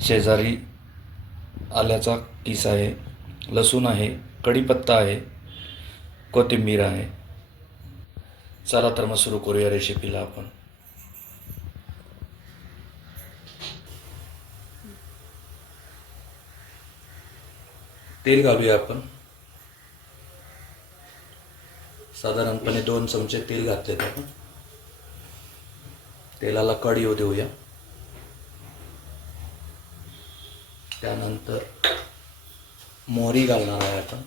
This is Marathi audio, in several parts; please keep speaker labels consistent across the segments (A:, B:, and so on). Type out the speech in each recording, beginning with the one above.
A: शेजारी आल्याचा किस आहे लसूण आहे कढीपत्ता आहे कोथिंबीर आहे. चला तर मग सुरू करूया रेसिपीला आपण. तेल घालूया आपण. साधारणपणे दोन चमचे तेल घातलेत आपण. तेलाला कड येऊ देऊया. त्यानंतर मोहरी घालणार आहे आपण.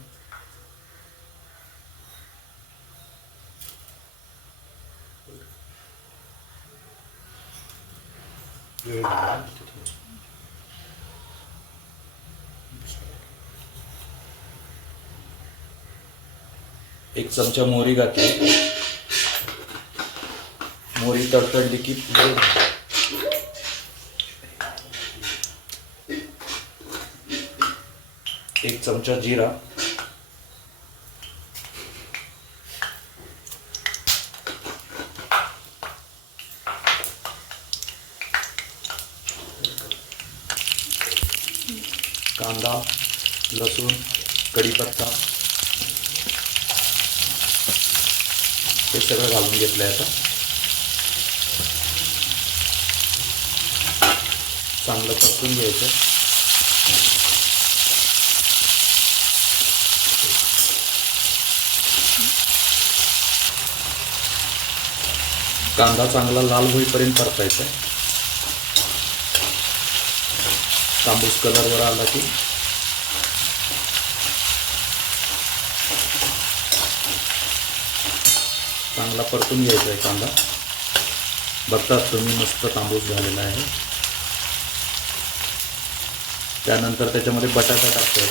A: एक चमचा मोहरी घातली. मोहरी तडतडली की एक चमचा जिरा कांदा लसूण कढीपत्ता हे सगळं घालून घेतलं आहे आता. चांगलं परतून घ्यायचं. कांदा चांगला लाल होईपर्यंत परतायचा. तांबूस कलरवर आला की. चांगला परतून घ्यायचा आहे कांदा. बघतात तुम्ही मस्त तांबूस झालेला आहे. त्यानंतर त्याच्यामध्ये बटाटा टाकतोय.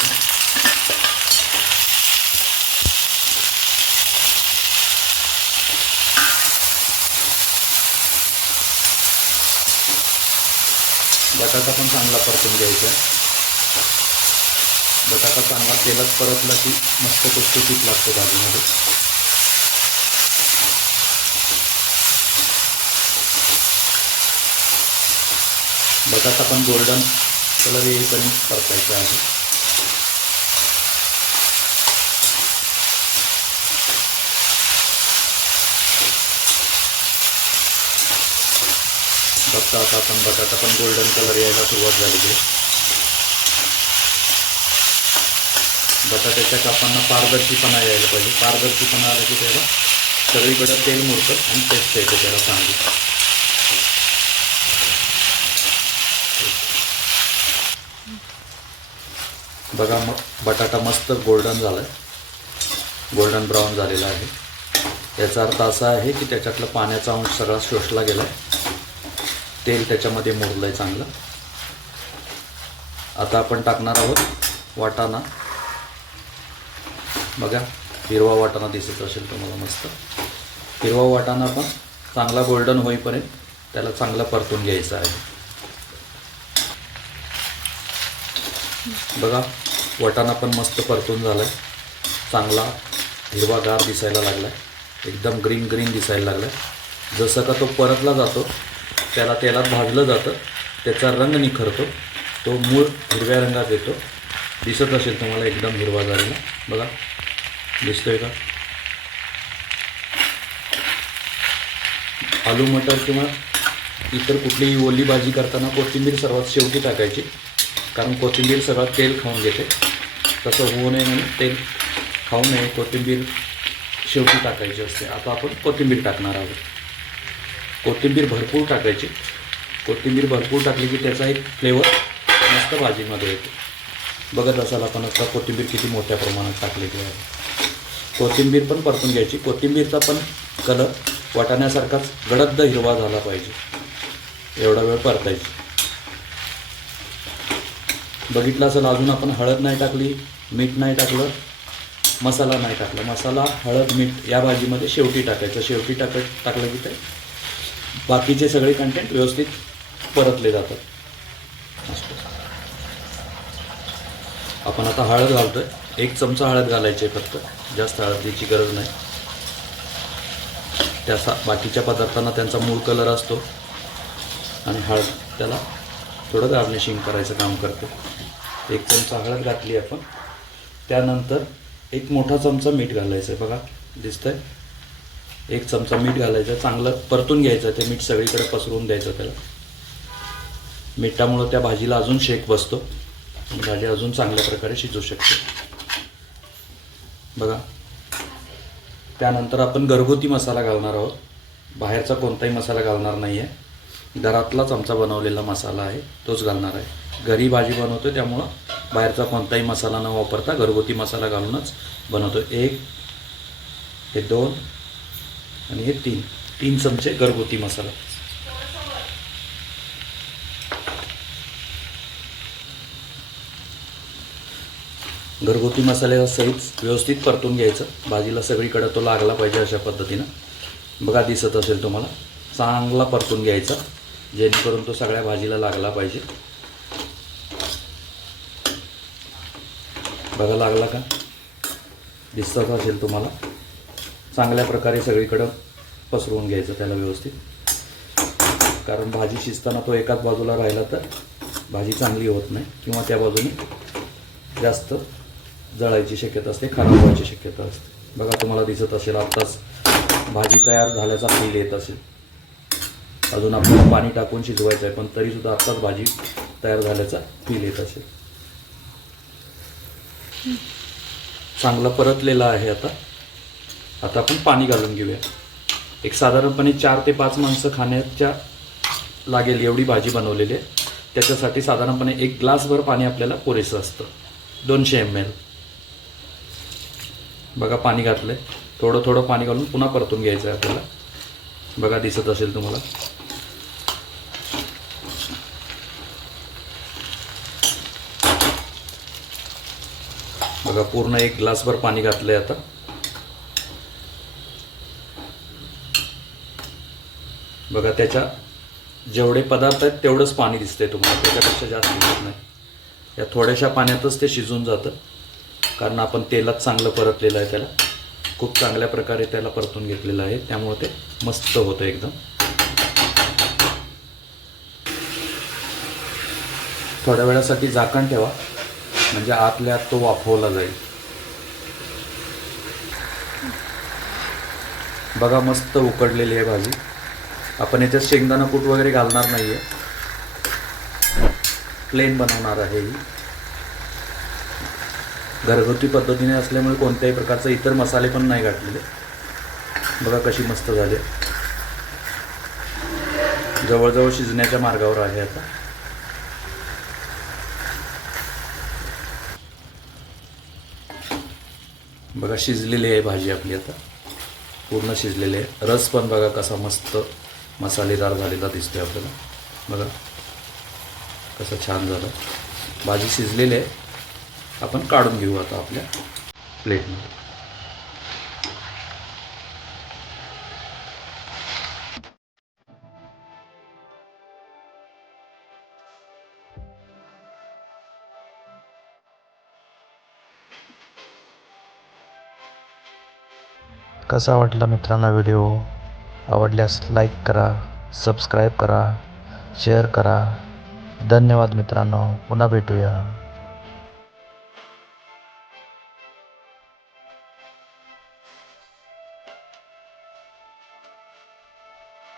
A: बटाटा पण चांगला परतून घ्यायचा. आहे बटाटा चांगला तेलात परतला की मस्त कुसकुशीत लागतो भाजीमध्ये. बटाटा पण गोल्डन कलर येईपर्यंत परतायचा आहे. बघता आता आपण बटाटा पण गोल्डन कलर यायला सुरुवात झालेली आहे बटाट्याच्या कापांना पारदर्शीपणा यायला पाहिजे. पारदर्शीपणा आला की त्याला सगळीकडं तेल मुरतं आणि टेस्ट येते त्याला चांगली. बघा मग बटाटा मस्त गोल्डन झाला आहे गोल्डन ब्राऊन झालेला आहे. याचा अर्थ असा आहे की त्याच्यातलं पाण्याचा अंश सगळा शोषला गेला आहे तेल त्याच्यामध्ये मुरलं आहे चांगलं. आता आपण टाकणार आहोत वाटाणा. बघा हिरवा वाटाणा दिसत असेल तुम्हाला मस्त. हिरवा वाटाणा पण चांगला गोल्डन होईपर्यंत त्याला चांगला परतून घ्यायचा आहे. बघा वाटाणा पण मस्त परतून झाला आहे चांगला हिरवागार दिसायला लागला आहे एकदम ग्रीन ग्रीन दिसायला लागला आहे जसं का तो परतला जातो त्याला तेलात भाजलं जातं. त्याचा रंग निखरतो तो मूळ हिरव्या रंगात येतो. दिसत असेल तुम्हाला एकदम हिरवा झालेला. बघा. दिसतोय का? आलू मटर किंवा इतर कुठलीही ओली भाजी करताना कोथिंबीर सर्वात शेवटी टाकायची. कारण कोथिंबीर सर्वात तेल खाऊन घेते. तसं होऊ नये म्हणून तेल खाऊ नये. कोथिंबीर शेवटी टाकायची असते. आता आपण कोथिंबीर टाकणार आहोत. कोथिंबीर भरपूर टाकायची. कोथिंबीर भरपूर टाकली की त्याचा एक फ्लेवर मस्त भाजीमध्ये येतो. बघत असाल आपण आता कोथिंबीर किती मोठ्या प्रमाणात टाकलेली आहे. कोथिंबीर पण परतून घ्यायची. कोथिंबीरचा पण कलर वाटाण्यासारखाच गडद हिरवा झाला पाहिजे. एवढा वेळ परतायची. बघितलं असेल अजून आपण हळद नाही टाकली मीठ नाही टाकलं मसाला नाही टाकला. मसाला हळद मीठ या भाजीमध्ये शेवटी टाकायचं. शेवटी टाक टाकलं की ते बाकीचे सगळे कंटेंट व्यवस्थित परतले जातात. आपण आता हळद घालतोय. एक चमचा हळद घालायची आहे फक्त. जास्त हळदीची गरज नाही. त्या सा बाकीच्या पदार्थांना त्यांचा मूळ कलर असतो. आणि हळद त्याला थोडं गार्निशिंग करायचं काम करते. एक चमचा हळद घातली आपण. त्यानंतर एक मोठा चमचा मीठ घालायचं आहे. बघा दिसतंय? एक चमचा मीठ घालायचं चांगलं परतून घ्यायचं ते मीठ सगळीकडे पसरवून द्यायचं त्याला. मिठामुळं त्या भाजीला अजून शेक बसतो. भाजी अजून चांगल्या प्रकारे शिजू शकते. बघा. त्यानंतर आपण घरगुती मसाला घालणार आहोत. बाहेरचा कोणताही मसाला घालणार नाही आहे घरातलाच आमचा बनवलेला मसाला आहे तोच घालणार आहे. घरी भाजी बनवतो त्यामुळं बाहेरचा कोणताही मसाला न वापरता घरगुती मसाला घालूनच बनवतो एक हे दोन आणि हे तीन तीन चमचे घरगुती मसाला. घरगुती मसाल्याला सहित व्यवस्थित परतून घ्यायचं. भाजीला सगळीकडे तो लागला पाहिजे अशा पद्धतीनं. बघा दिसत असेल तुम्हाला. चांगला परतून घ्यायचा जेणेकरून तो सगळ्या भाजीला लागला पाहिजे. बघा लागला का? दिसत असेल तुम्हाला. चांगल्या प्रकारे सगळीकडं पसरवून घ्यायचं त्याला व्यवस्थित. कारण भाजी शिजताना तो एकाच बाजूला राहिला तर भाजी चांगली होत नाही किंवा त्या बाजूने जास्त जळायची शक्यता असते खराब व्हायची शक्यता असते. बघा तुम्हाला दिसत असेल आत्ताच भाजी तयार झाल्याचा फील येत असेल. अजून आपल्याला पाणी टाकून शिजवायचं आहे पण तरीसुद्धा आत्ताच भाजी तयार झाल्याचा फील येत असेल. चांगलं परतलेलं आहे आता. आता आपण पाणी घालून घेऊया. एक साधारणपणे चार ते पाच माणसं खाण्याच्या लागेल एवढी भाजी बनवलेली आहे. त्याच्यासाठी साधारणपणे एक ग्लासभर पाणी आपल्याला पुरेसं असतं. दोनशे एम एल बघा पाणी घातलंय. थोडं थोडं पाणी घालून पुन्हा परतून घ्यायचं आहे आपल्याला. बघा दिसत असेल तुम्हाला. बघा पूर्ण एक ग्लासभर पाणी घातलं आहे आता. बघा त्याच्या जेवढे पदार्थ आहेत तेवढंच पाणी दिसतंय तुम्हाला. त्याच्यापेक्षा जास्त दिसत नाही. या थोड्याशा पाण्यातच ते शिजून जातं. कारण आपण तेलात चांगलं परतलेलं आहे त्याला. खूप चांगल्या प्रकारे त्याला परतून घेतलेलं आहे. त्यामुळे ते मस्त होतं एकदम. थोड्या वेळासाठी झाकण ठेवा. म्हणजे आतल्या आत तो वाफवला जाईल. बघा मस्त उकडलेली आहे भाजी. आपण याच्यात शेंगदाणा कूट वगैरे घालणार नाही आहे प्लेन बनवणार आहे ही. घरगुती पद्धतीने असल्यामुळे कोणत्याही प्रकारचे इतर मसाले पण नाही घातलेले. बघा कशी मस्त झाली. जवळजवळ शिजण्याच्या मार्गावर आहे आता. बघा शिजलेली आहे भाजी आपली आता. पूर्ण शिजलेली आहे. रस पण बघा कसा मस्त मसालेदार झालेला दिसतोय आपल्याला. बघा कसं छान झालं. भाजी शिजलेली आहे. आपण काढून घेऊ आता आपल्या प्लेटमध्ये.
B: कसा वाटला मित्रांनो व्हिडिओ? आवडल्यास लाईक करा सबस्क्राईब करा शेअर करा. धन्यवाद मित्रांनो. पुन्हा भेटूया.